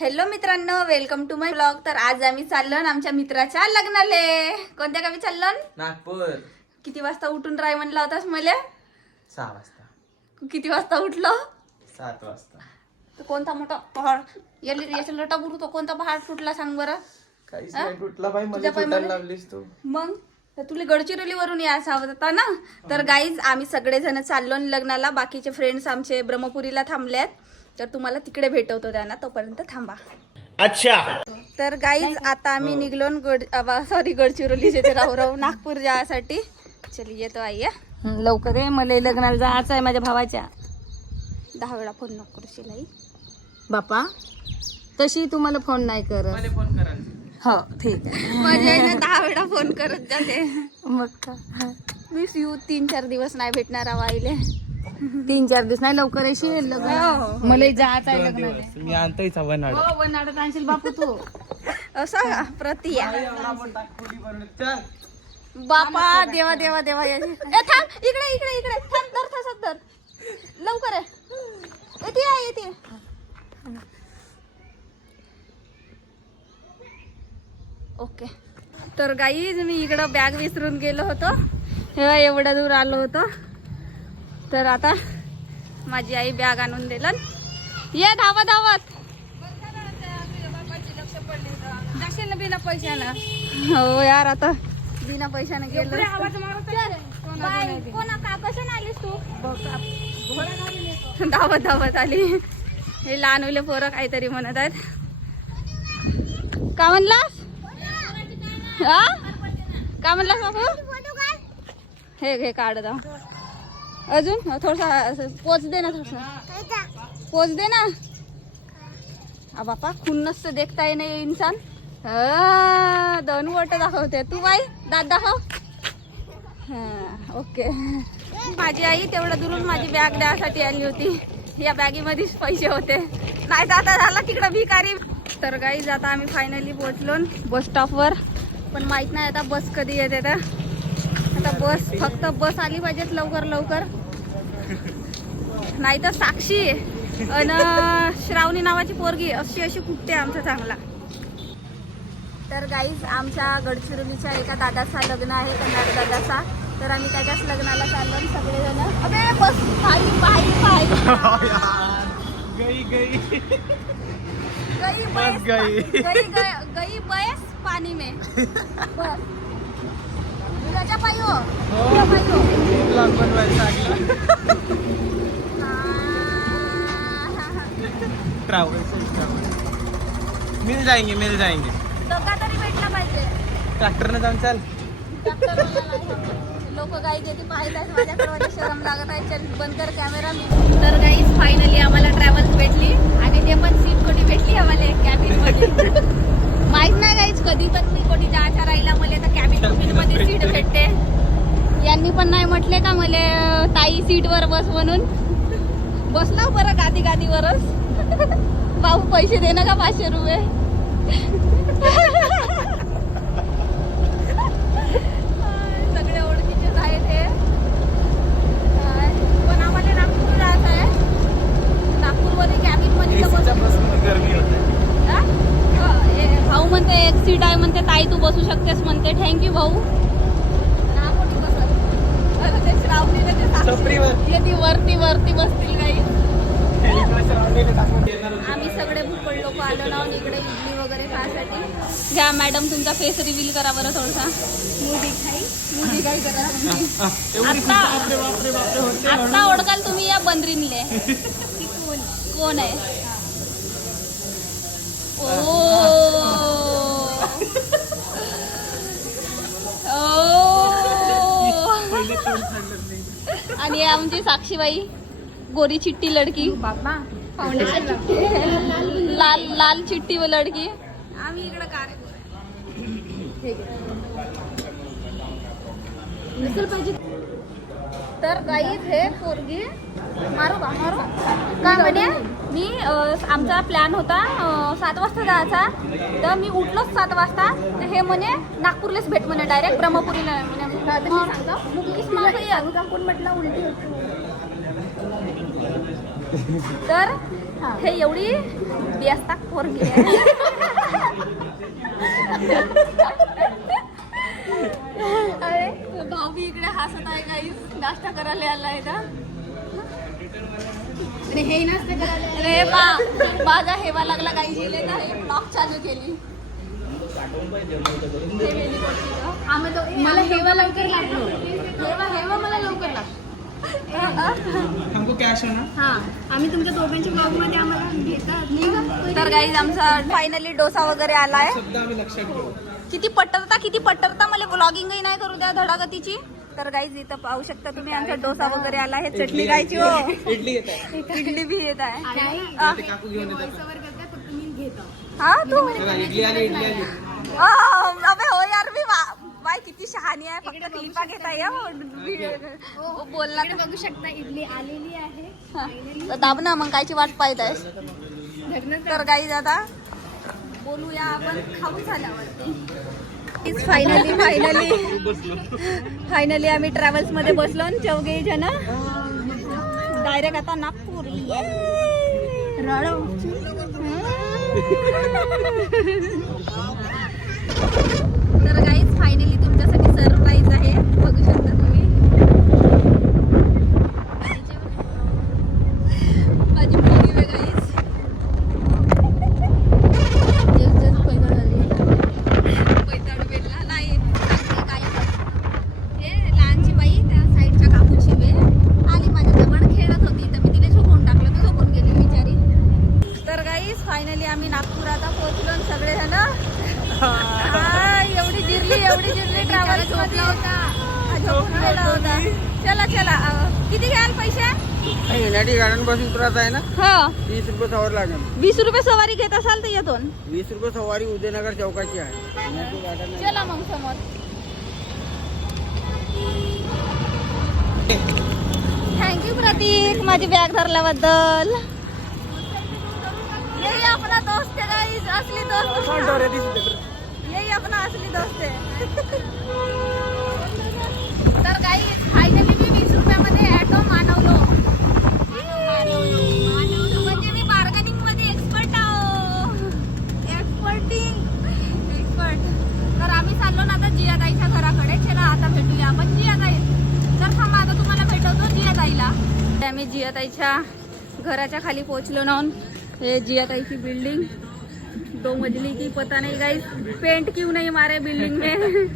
Hello मित्रांनो welcome to my blog तर आज आम्ही चाललो ना आमच्या मित्राच्या लग्नाले. कोणत्या गावी चाललो न? नागपूर. किती वाजता उठून राय म्हणला होतास मला? सहा वाजता. किती वाजता उठलो? सात वाजता. तो कोणता मोठा पहाड? याला याच्या लटा बुरू तो कोणता पहाड फुटला सांग बरं. काहीच हा? नाही कुठला बाई मला तुझ्या सुटायला पायमध्ये? लावलीस तू. मग? तर तुला गडचिरोलीवरून यायचं हवं होता ना? तर गाईज आम्ही सगळेजण चाललो न लग्नाला. बाकीचे फ्रेंड्स आमचे ब्रह्मपुरीला थांबलेत. तर तुम्हाला तिकडे भेटवतो त्यांना तोपर्यंत थांबा. अच्छा. तर गाईज आता आम्ही निघलो न गड सॉरी गडचिरोलीचे ते राहू राहू नागपूर जायसाठी. चल येतो आई. लवकर ये मला लग्नाला जायचं आहे माझ्या भावाच्या. दहा वेळा फोन नको करशील आई. बापा तशी तुम्हाला फोन नाही करत. मला फोन करा. हो ठीक आहे. माझ्या दहा वेळा फोन करत जाते. मग का मिस यू तीन चार दिवस नाही भेटणार आईले. तीन चार दिवस. नाही लवकर येशील हो, लग्न मला जायचं आहे लग्नाला. मी आणतोय वनाड हो वनाडत आणशील बापू तू. असं? प्रतिया चल. बापा देवा देवा देवा या- ए थांब. इकडे इकडे इकडे. थांब धर थांब धर. लवकर आहे येते आहे, येते. ओके. तर गाईज मी इकडं बॅग विसरून गेलो होतो. तेव्हा एवढं दूर आलो होतो. तर आता माझी आई बॅग आणून दिलं. ये धावत धावत बिना पैशानं. हो यार आता बिना पैशाने गेलो. बाय, कोणा का कशाने आलीस तू? धावत धावत आली. हे लहान मुले पोरं काहीतरी म्हणत आहेत. का म्हणलास? हा? का म्हणलास बाबू हे घे काढ दा अजून? थोडसा पोच दे ना थोडसा. पोच दे ना. बापा खुन्नस देखता ही नाही इंसान दोन बोट दाखवते. तू बाई दात दाखव. ओके. माझी आई तेवढं दुरून माझी बॅग द्यासाठी आली होती. या बॅगीमध्येच पैसे होते. नाही तर आता झाला तिकडं भिकारी. तर गाईज आता आम्ही फायनली पोहोचलो बस स्टॉपवर पण माहीत नाही आता बस कधी येते तर. आता बस फक्त बस आली पाहिजेत लवकर लवकर. नाही तर साक्षी अन श्रावणी नावाची पोरगी अशी अशी कुठते आमचा चांगला. तर गाईज आमच्या गडचिरोलीच्या एका दादाचा लग्न आहे कन्नाड दादाचा. तर आम्ही त्याच्याच लग्नाला चाललो सगळेजण अबे बस पायी पायी पायी गई गई. गई बस गई. गई गई- बैस पानी में. बस. दुधाच्या पायी हो. पायी हो. ब्लॉग बनवायला ट्रॅव्हल मिल जाएंगे मिल जाएंगे. तरी भेटला पाहिजे. ट्रॅक्टरनं जाऊन चाल. लोक किती पाहत आहेत माझ्याकडे माझी शरम लागत आहे. चल बंद कर कॅमेरा मी. तर गाईज फायनली आम्हाला ट्रॅव्हल्स भेटली. आणि ते पण सीट कोणी भेटली आम्हाला? कॅबिनमध्ये. माहीत नाही गाईज कधी पण मी कोणी जायच्या राहिला मला तर कॅबिनमध्ये सीट भेटते. यांनी पण नाही म्हटले का मला ताई सीट वर बस म्हणून? बसला बरं गादी गादीवरच भाऊ पैसे दे ना का पाचशे रुपये? सगळे ओळखीचेच आहेत हे. काय? पण आम्हाला नागपूर आहे. नागपूरमध्ये गरमी होते. भाऊ म्हणते एक सीट आहे म्हणते ताई तू बसू शकतेस म्हणते. थँक्यू भाऊ. श्रावणीला ती वरती वरती बसतील काही इकडं श्रावणीला दाखवून देणार होते. आम्ही सगळे भुकड लोक आलो ना इकडे इडली वगैरे खायसाठी. घ्या मॅडम तुमचा फेस रिव्हील करा बरं थोडासा. आता ओळखाल तुम्ही या बंदरीनले कोण? कोण आहे? ओ. ओ. आणि आमची साक्षीबाई गोरी चिट्टी लडकी. फाउंडेशन लाल लाल चिट्टी व लडकी. आम्ही इकडे तर गाईत हे पोरगी मारू का मारू? का म्हणे? मी आमचा प्लॅन होता सात वाजता जायचा. तर मी उठलोच सात वाजता. तर हे म्हणे नागपूरलाच भेट म्हणे डायरेक्ट ब्रह्मपुरीला. म्हणे मुक्कीच मागं ये. तर हे एवढी व्यस्ता पोरगी आहे. अरे भाऊ बी इकडे हसत आहे काही नाश्ता करायला आलाय का अरे बा माझा हेवा लागला काही गेले ना हे ब्लॉग चालू केली. हे. मला हेवा लवकर लागलो हेवा हेवा मला लवकर लागलो हमको कॅश हो ना हा आम्ही तुमच्या दोघांच्या ब्लॉगमध्ये आम्हाला घेतात. तर काही आमचा फायनली डोसा वगैरे आलाय. शब्द आम्ही लक्षात घेऊ. किती पटरता किती पटरता मला ब्लॉगिंगही नाही करू द्या धडागतीची. तर गाईज इथं पाहू शकता तुम्ही आमचा डोसा वगैरे आला आहे चटणी खायची हो. इडली येत आहे. इडली भी येत आहे. हा. तू इडली किती शहाणी आहे फक्त क्लिपा घेता या हो, बोलला बघू शकता इडली आलेली आहे. तर दाब ना मग कायची वाट पाहत आहेस तर गाईज आता बोलूया आपण खाऊ झाल्यावरती. फायनली फायनली फायनली आम्ही ट्रॅव्हल्समध्ये बसलो चौघे जण डायरेक्ट आता नागपूर. तर गाईज फायनली तुमच्यासाठी सरप्राईज आहे बघू शकता तुम्ही माझी मुलगी वे गाईज पैताड बेलला नाही सांगते काही हे लहानची बाई त्या साईडच्या काकूची वे आली माझ्याजवळ खेळत होती तर मी तिला झोपून टाकलं तर झोपून गेली बिचारी तर गाईस फायनली आम्ही नागपूर आता पोहोचलो आणि सगळेजण हा, एवढी जिरली एवढी जिरली ट्रॅव्हल्समध्ये. हा, होता. चला चला. किती घ्याल पैसे? युनायटेड गार्डनपासून तुला आहे ना? हा. वीस रुपये सवार लागेल. वीस रुपये सवारी घेत असाल तर येतून. वीस रुपये सवारी उदयनगर चौकाची आहे. चला मग समोर. Thank you Pratik. माझी बॅग धरल्याबद्दल. यही अपना दोस्त है गाइस असली दोस्त यही अपना असली दोस्त है तर गाईस फायनली मी वीस रुपयामध्ये ॲटो मानवलो म्हणजे मी बार्गेनिंगमध्ये एक्सपर्ट आहो एक्सपर्टिंग एक्सपर्ट तर आम्ही चाललो ना आता जियाताईच्या घराकडे चला आता भेटूया आपण जियाताई तर थांबा आता तुम्हाला भेटवतो जियाताईला आम्ही जियाताईच्या घराच्या खाली पोहोचलो ना हे जियाताईची बिल्डिंग दो मजली की पता नहीं गाइस पेंट क्यों नहीं मारे बिल्डिंग में?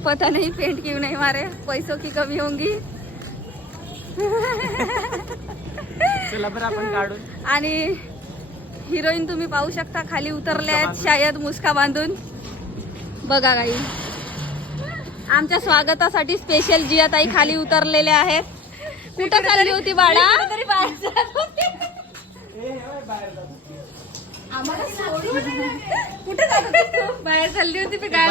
पता नहीं पेंट क्यों नहीं मारे? पैसों की कमी होंगी. आणि हिरोईन तुम्ही पाहू शकता खाली उतरले आहेत शायद मुस्का बांधून बघा काही आमच्या स्वागतासाठी स्पेशल जियाताई खाली उतरलेल्या आहेत. कुठं चालली होती बाळा? कुठे जात होतीस तू? बाहेर चालली होती मी काय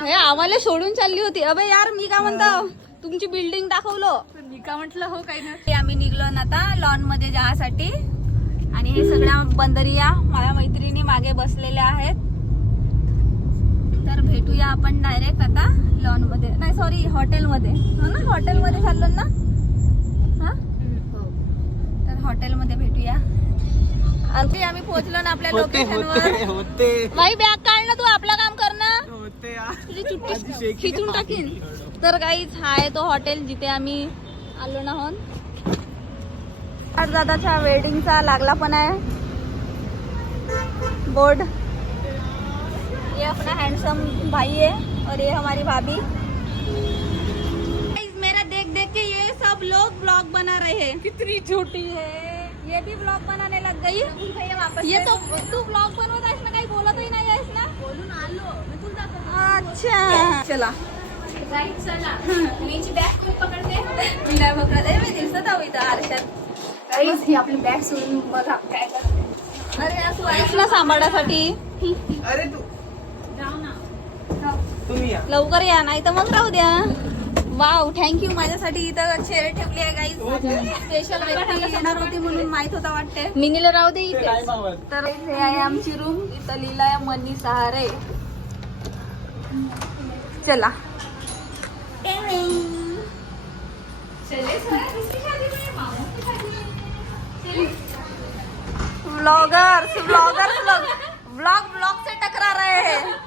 हे आम्हाला सोडून चालली होती. अबे यार मी काय म्हणतो? तुमची बिल्डिंग दाखवलो. मी का म्हटलं हो काही ना ते आम्ही निघलो ना आता लॉनमध्ये जासाठी आणि हे सगळ्या बंदरिया माझ्या मैत्रिणी मागे बसलेल्या आहेत. तर भेटूया आपण डायरेक्ट आता लॉनमध्ये. नाही सॉरी हॉटेल मध्ये हो ना? हॉटेल मध्ये चाललो ना? हा? तर हॉटेल मध्ये भेटूया. आणि आम्ही पोहोचलो ना आपल्या होते लोकेशन होते वर. होते. बाई बॅग काढ ना तू आपलं काम कर ना. तुझी चुट्टी खिचून टाकीन. तर काहीच हा आहे तो हॉटेल जिथे आम्ही आलो ना होन. दादाच्या वेडिंगचा लागला पण आहे. बोर्ड ये अपना हैंडसम भाई है और ये हमारी भाभी। मेरा देख देख के ये सब लोग ब्लॉग बना रहे हैं। कितनी छोटी है। ये भी ब्लॉग बनाने लग गई। ये तो तू ब्लॉग बनवत आहेस ना काही बोलतही नाही आहेस ना बोलून आलो मी तुला अच्छा। चला। राईट चला। मीची बॅग कोण पकडते मी नाही बघत आहे मी दिसत आहो इथं आरशात काहीच ही। आपली बॅग सोडून बघा काय करते अरे असं सांभाळण्यासाठी अरे तू लवकर या नाही तर मग राहू द्या. वाव थँक्यू माझ्यासाठी इथं चेअर ठेवली आहे गाईज स्पेशल व्यक्ती येणार होती म्हणून माहीत होता वाटते मिनीला राहू दे मावत तर हे आहे आमची रूम इथं लिहिलं आहे मनी सहारे. चला. चले सोया, किसकी शादी में? मामू की शादी में. ब्लॉगर्स ब्लॉगर्स ब्लॉग ब्लॉग से टकरा रहे हैं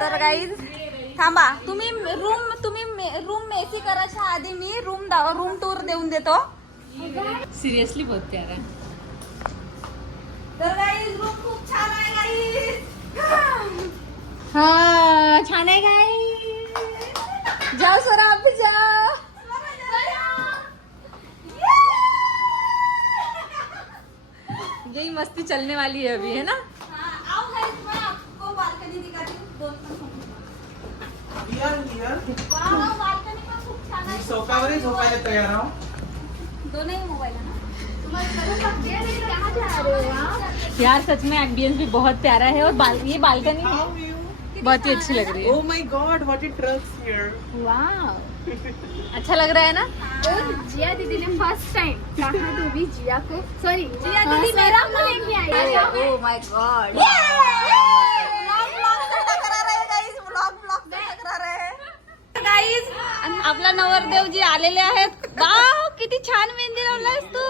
तर गाईज थांबा. तुम्ही रूम तुम्ही रूम मेसी करायच्या आधी मी रूम रूम टूर देऊन देतो. सिरियसली बहुत प्यारा तर गाईज रूम खूप छान आहे गाईज हा छान आहे काय जाओ सर आप भी जाओ यही मस्ती चलने वाली है अभी है ना? खूप छान झोपायला तयार आहो. यार सच में एम्बियंस भी बहुत प्यारा है और बाल, ये बालकनी बहुत ही अच्छी लग रही है। Oh my god, what it trucks here. वाह अच्छा लग रहा है ना? और जिया दीदी ने फ़र्स्ट टाइम कहा तो भी जिया को सॉरी जिया दीदी मेरा को लेके आई है। ओ माय गॉड गाइस आपला नवरदेव जी आलेले आहेत. वाव किती छान मेहंदी लावलायस तू.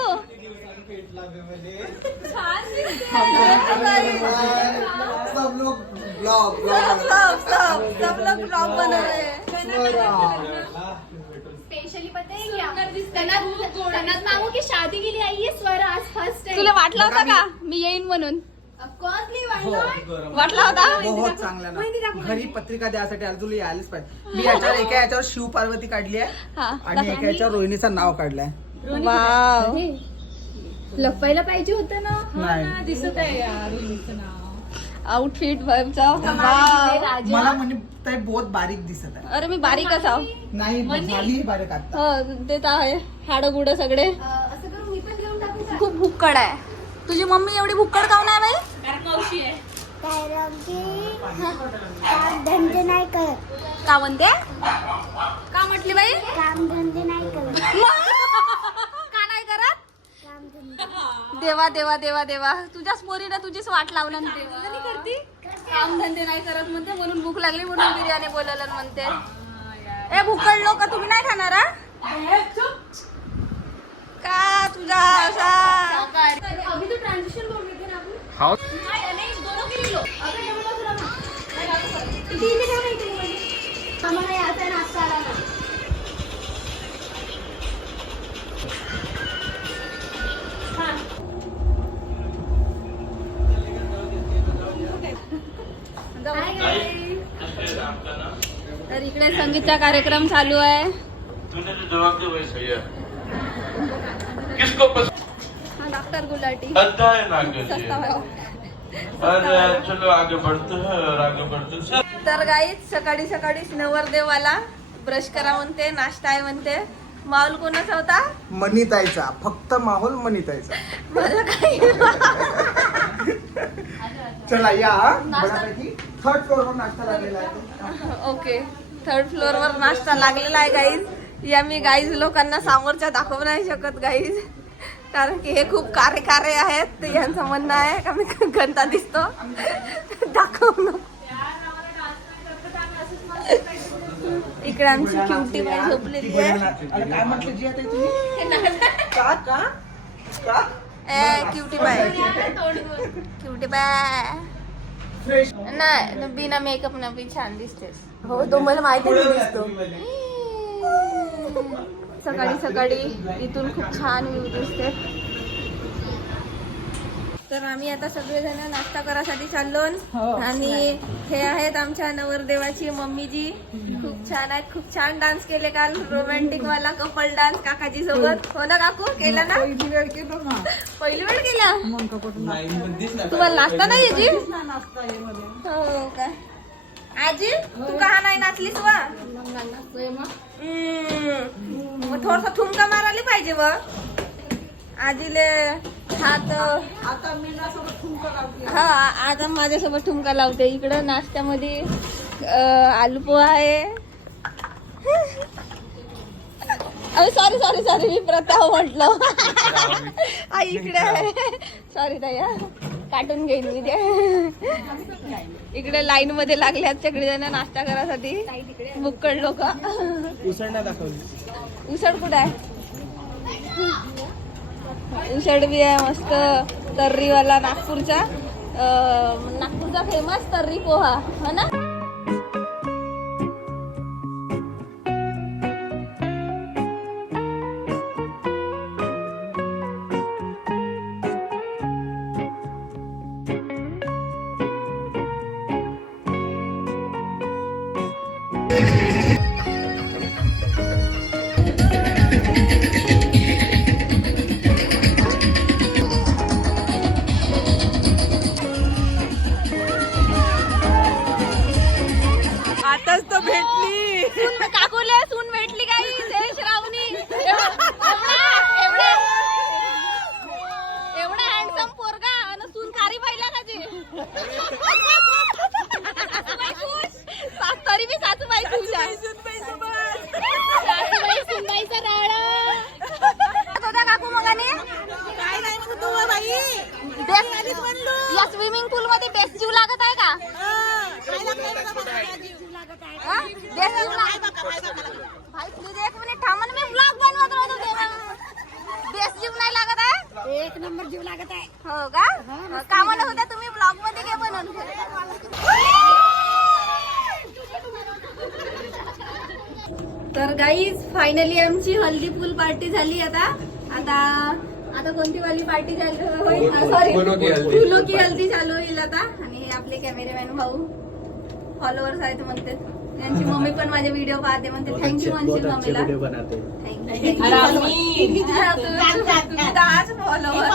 छान सब लोग ब्लॉग सब सब सब सब लोग ब्लॉग बना रहे स्पेशली पता है क्या? मामू की शादी के लिए आई है स्वर आज फर्स्ट तुला वाटलं होतं का? मी येईन म्हणून. वाटलं वाटला होता? बहुत चांगला ना. घरी पत्रिका द्यासाठी आली तुला यायलाच पाहिजे. मी याच्यावर एका याच्यावर शिव पार्वती काढली आहे हा. आणि एका याच्यावर रोहिणीचं नाव काढलंय. वाव. लपवायला पाहिजे होतं ना. नाही. दिसत आहे यार रोहिणीचं नाव. Outfit wow. मला म्हणजे ते बहुत बारीक दिसत आहे. अरे मी बारीक असाव नाही झाली बारीक आता. हो ते तर आहे. हाड गुड सगळे. असं करून मी पण घेऊन टाकू का? खूप भुक्कड आहे. तुझी मम्मी एवढी भुक्कड काऊन आहे बाई? कारण मावशी आहे. कारण की काम धंदे नाही करत का म्हणते? का म्हटली बाई? काम धंदे नाही करत का नाही करत? काम धंदे देवा देवा देवा देवा. तुझ्याच पोरीनं तुझीच वाट लावलं ना देवा नाही करती. काम धंदे नाही करत म्हणते. म्हणून भूक लागली म्हणून बिर्याणी बोलवलं म्हणते. ए भुक्कड लोक तुम्ही नाही खाणार हा? का तुझा असा? हो. तर इकडे संगीतचा कार्यक्रम चालू आहे तूने जो जवाब दिया वही सही है किसको पसंद हा डॉक्टर गुलाटी। अध्याय अरे चलो आगे बढ़ते हैं और आगे बढ़ते हैं। तर गाईच सकाळी सकाळीच नवरदेवाला ब्रश करा म्हणते नाश्ता आहे म्हणते. माऊल कोणाचा होता? मनीताईचा. फक्त माहोल मनीताईचा. माझा काही चला या थर्ड फ्लोअरवर नाश्ता लागलेला आहे. ओके. थर्ड फ्लोअर वर नाश्ता लागलेला आहे गाईज या मी गाईज लोकांना समोरच्या दाखवू नाही शकत गाईज कारण की हे खूप कार्य कार्य आहेत यांचं म्हणणं आहे का मी घंटा दिसतो? दाखव ना. इकडे आमची क्युटी बाई झोपलेली आहे. अरे काय म्हटलं जी आता तुम्ही? का का? का? ए क्युटी बाय क्युटी बाय नाही न बिना मेकअप न बी छान दिसतेस. हो तो मला माहिती दिसतो. सकाळी सकाळी इथून खूप छान व्ह्यू दिसते. तर आम्ही आता सगळेजण नाश्ता करासाठी चाललो आणि हे आहेत आमच्या नवरदेवाची मम्मीजी. खूप छान आहेत. खूप छान डान्स केले काल. रोमॅन्टिक वाला कपल डान्स काकाजी सोबत. हो ना काकू? केला ना? पहिली वेळ केला तुम्हाला नाश्ता नाही हो का? आजी तू का नाही नाचलीस वा? हम्म. मग थोडस ठुमका मारायला पाहिजे व. आजीले हात हा आता माझ्यासोबत ठुमका लावते. इकडं नाश्त्यामध्ये अं, आलू पोहा आहे. अरे सॉरी सॉरी सॉरी मी प्रथा म्हटलं. आई इकडे आहे. सॉरी ताई हा. काटून घेईन मी द्या इकडे लाईन मध्ये लागले सगळे जण नाश्ता करायसाठी. बुक्कड लोक. उसळ कुठं आहे? शर्ट बी आहे मस्त तर्रीवाला नागपूरचा. नागपूरचा फेमस तर्री पोहा. हो ना? एक नंबर जीव लागत आहे. हो का? कामाला होत्या तुम्ही ब्लॉगमध्ये घे बनवून तर गाईज फायनली आमची हल्दी फुल पार्टी झाली आता. आता आता कोणती वाली पार्टी चालू होईल सॉरी फुलो की हल्दी चालू होईल आता. आणि हे आपले कॅमेरामॅन भाऊ फॉलोअर्स आहेत म्हणते. त्यांची मम्मी पण माझे व्हिडिओ पाहते. म्हणते थँक्यू म्हणशील मम्मीला. Thank you follower